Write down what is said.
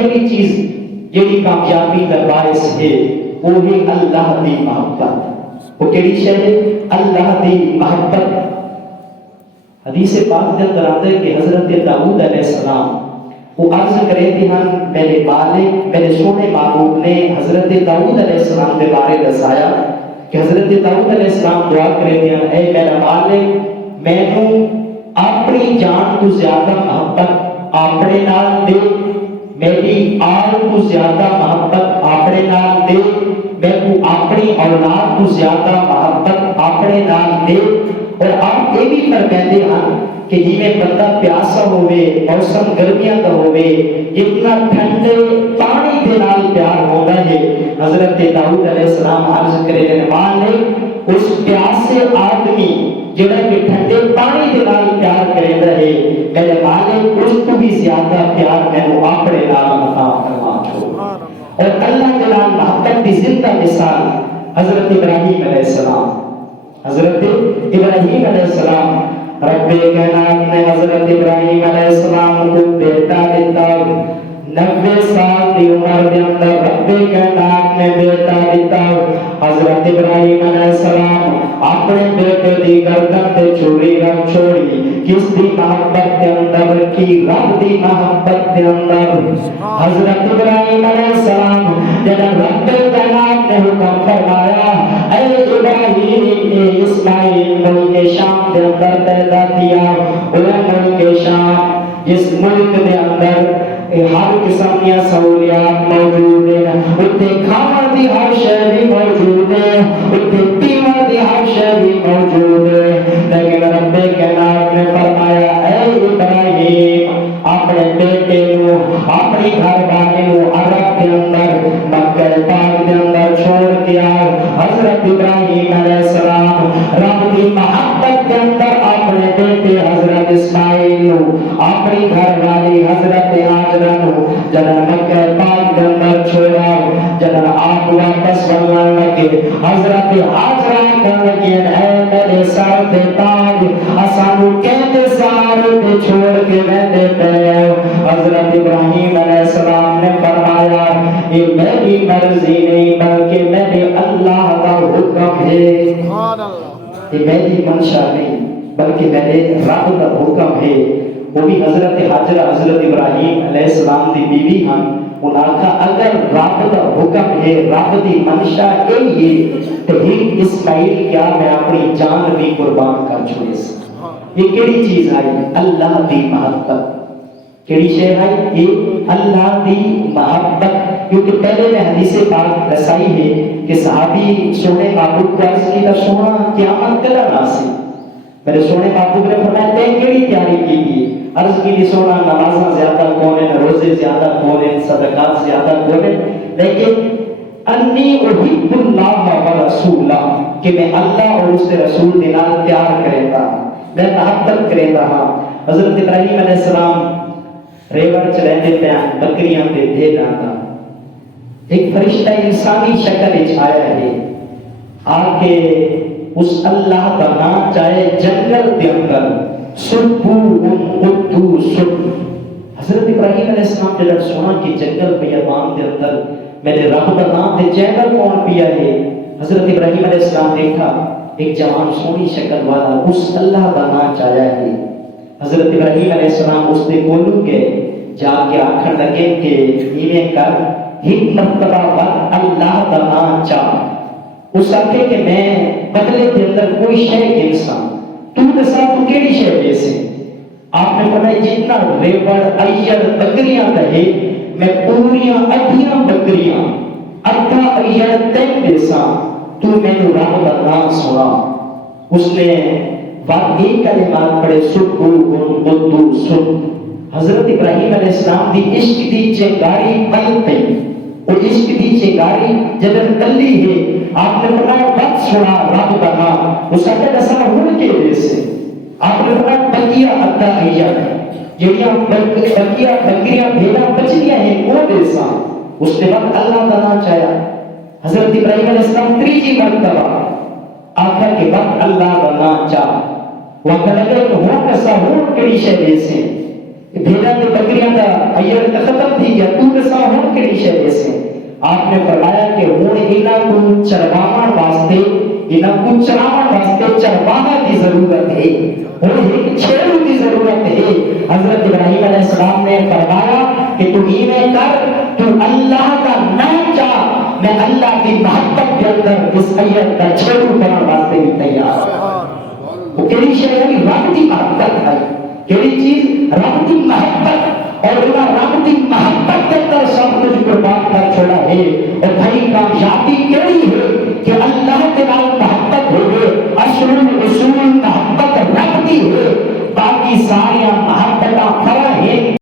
پہلی چیز جیڑی کامیابی کا باعث ہے وہ ہے اللہ دی محبت. وہ کیڑی شے ہے؟ اللہ دی محبت. حدیث پاک کے اندر آتا ہے کہ حضرت داؤد علیہ السلام وہ عرض کرے تھے ہم میرے مالک میرے سونے محبوب نے حضرت داؤد علیہ السلام کے بارے دسایا کہ حضرت داؤد علیہ السلام دعا کرے تھے اے میرا مالک میں اپنی جان تو زیادہ محبت اپنے نال دے, میری آل تو زیادہ محبت اپنے نال دے, میں کو اپنی اولاد تو زیادہ محبت اپنے نال دے. اور آپ یہ بھی فرماتے ہیں کہ جی میں بندہ پیاسا ہوئے موسم گرمیاں کا ہوئے اتنا ٹھنڈے پانی دے نال پیار ہوتا ہے. حضرت داؤد علیہ السلام عرض کرے کہ مالک اس پیاسے آدمی جڑا کہ ٹھنڈے پانی دے نال پیار کرے رہے میرے مالک اس کو بھی زیادہ پیار میں نے اپنے نال عطا فرما چھوڑ. اور اللہ کے نال محبت کی زندہ مثال حضرت ابراہیم علیہ السلام. حضرت ابراہیم علیہ السلام رب کائنات نے حضرت ابراہیم علیہ السلام کو بیٹا دیتا. 90 سال کی عمر کے اندر رب کائنات نے بیٹا دیتا. حضرت ابراہیم علیہ السلام اپنے بیٹے کی گردن تے چھری رکھ چھوڑی. کس دی محبت کے اندر رکھی؟ رب دی محبت کے اندر. حضرت ابراہیم علیہ السلام جب رب کائنات نے حکم فرمایا اے ابراہیم اسماعیل ملک شام کے اندر پیدا کیا. وہ ملک شام جس ملک کے اندر ہر قسم کی سہولیات موجود ہیں, اتنے کھانا دی ہر شے بھی موجود ہے, اتنے پینا دی ہر شے بھی موجود ہے. لیکن رب کائنات نے فرمایا اے ابراہیم اپنے بیٹے نو اپنی گھر والے نو عرب کے اندر مکہ پاک کے اندر چھوڑ دیا. حضرت ابراہیم علیہ السلام رب کی محبت کے اندر اپنے بیٹے حضرت اسماعیل نو اپنی گھر والی حضرت ہاجرہ نو جب مکہ پاک کے اندر چھوڑا. جب آپ واپس بننے لگے حضرت ہاجرہ کہنے لگی اے میرے سر تے تاج اسانو کہتے سارے تے چھوڑ کے رہتے پے. حضرت ابراہیم علیہ السلام نے فرمایا یہ میری مرضی نہیں بلکہ میرے اللہ کا حکم ہے. یہ میری منشا نہیں بلکہ میرے رب کا حکم ہے. وہ بھی حضرت ہاجرہ حضرت ابراہیم علیہ السلام دی بیوی ہیں. انہاں کہا اگر رب کا حکم ہے رب دی منشا یہی ہے تو ایک اسماعیل کیا میں اپنی جان بھی قربان کر چھوڑے. یہ کیڑی چیز ہے؟ اللہ دی محبت. کیڑی شے ہے؟ یہ اللہ دی محبت. کیونکہ پہلے میں حدیث پاک رسائی ہے کہ صحابی سونے محبوب کو عرض کی سونا قیامت کلا ناسی. میرے سونے محبوب نے فرمایا تے کیڑی تیاری کی تھی؟ عرض کی سونا نمازاں زیادہ کون ہیں, روزے زیادہ کون ہیں, صدقات زیادہ کون ہیں, لیکن انی احب اللہ و رسولہ کہ میں اللہ اور اس کے رسول کے نال پیار کرے گا, میں محبت کرے گا. حضرت ابراہیم علیہ السلام ریوڑ چ رہتے پے بکریاں تے دے داتا. ایک فرشتہ انسانی شکل وچ آیا ہے آ کے اس اللہ کا نام چاہے جنگل کے اندر سبحان قدوس. حضرت ابراہیم علیہ السلام جب سنا کہ جنگل بیابان کے اندر میرے رب کا نام تے چینل کون پیا ہے. حضرت ابراہیم علیہ السلام دیکھا ایک جوان سونی شکل والا اس اللہ کا نام چاہیا ہے. حضرت ابراہیم علیہ السلام اس نے بولوں گے جا کے آخر لگے کہ انہیں کر ایک مرتبہ وقت اللہ کا نام چاہ. اس آکے کہ میں بدلے کے اندر کوئی شے انسان تو دسا تو کیڑی شے دے سے. آپ نے فرمایا جتنا ریوڑ ایڑ بکریاں کہے میں پوریاں ادھیاں بکریاں ادھا ایڑ تین دیسا تو میں نے رب کا نام سنا. اس نے بات ایک کلمات پڑھے سبحان قدوس. حضرت ابراہیم علیہ السلام دی عشق دی چنگاری پل پہ اور عشق دی چنگاری جب تلی ہے. آپ نے فرمایا بات سنا رب کا نام. اس آگے دسا ہون کے دے سے آپ نے فرمایا بکیا ادھا ایڑ جڑیاں بکیا بکریاں بھیڑا بچیاں ہیں وہ دیسا. اس نے وقت اللہ کا نام چاہیا. حضرت ابراہیم علیہ السلام تیجی مرتبہ آخر کے وقت اللہ کا نام چاہ وقت لگے تو ہوں کسا ہوں کڑی شے دے سے بھیڑا تو بکریاں دا ایئر ختم تھی گیا تو دسا ہوں کیڑی شے سے آپ نے فرمایا کہ ہن انہاں کو چرواون واسطے انہاں کو چراون واسطے چرواہا دی ضرورت ہے ہن ایک چھیڑو دی ضرورت ہے حضرت ابراہیم علیہ السلام نے فرمایا کہ تو ایویں کر تو اللہ کا نام چاہ میں اللہ کی محبت کے اندر اس ایت کا چھیڑو بنانے واسطے بھی تیار ہوں وہ کیڑی شے ہے رب دی محبت ہے کیڑی چیز رب کی محبت اور انہاں رب کی محبت کے اندر سب کچھ قربان کر چھوڑا ہے اور بھائی کامیابی کیڑی ہے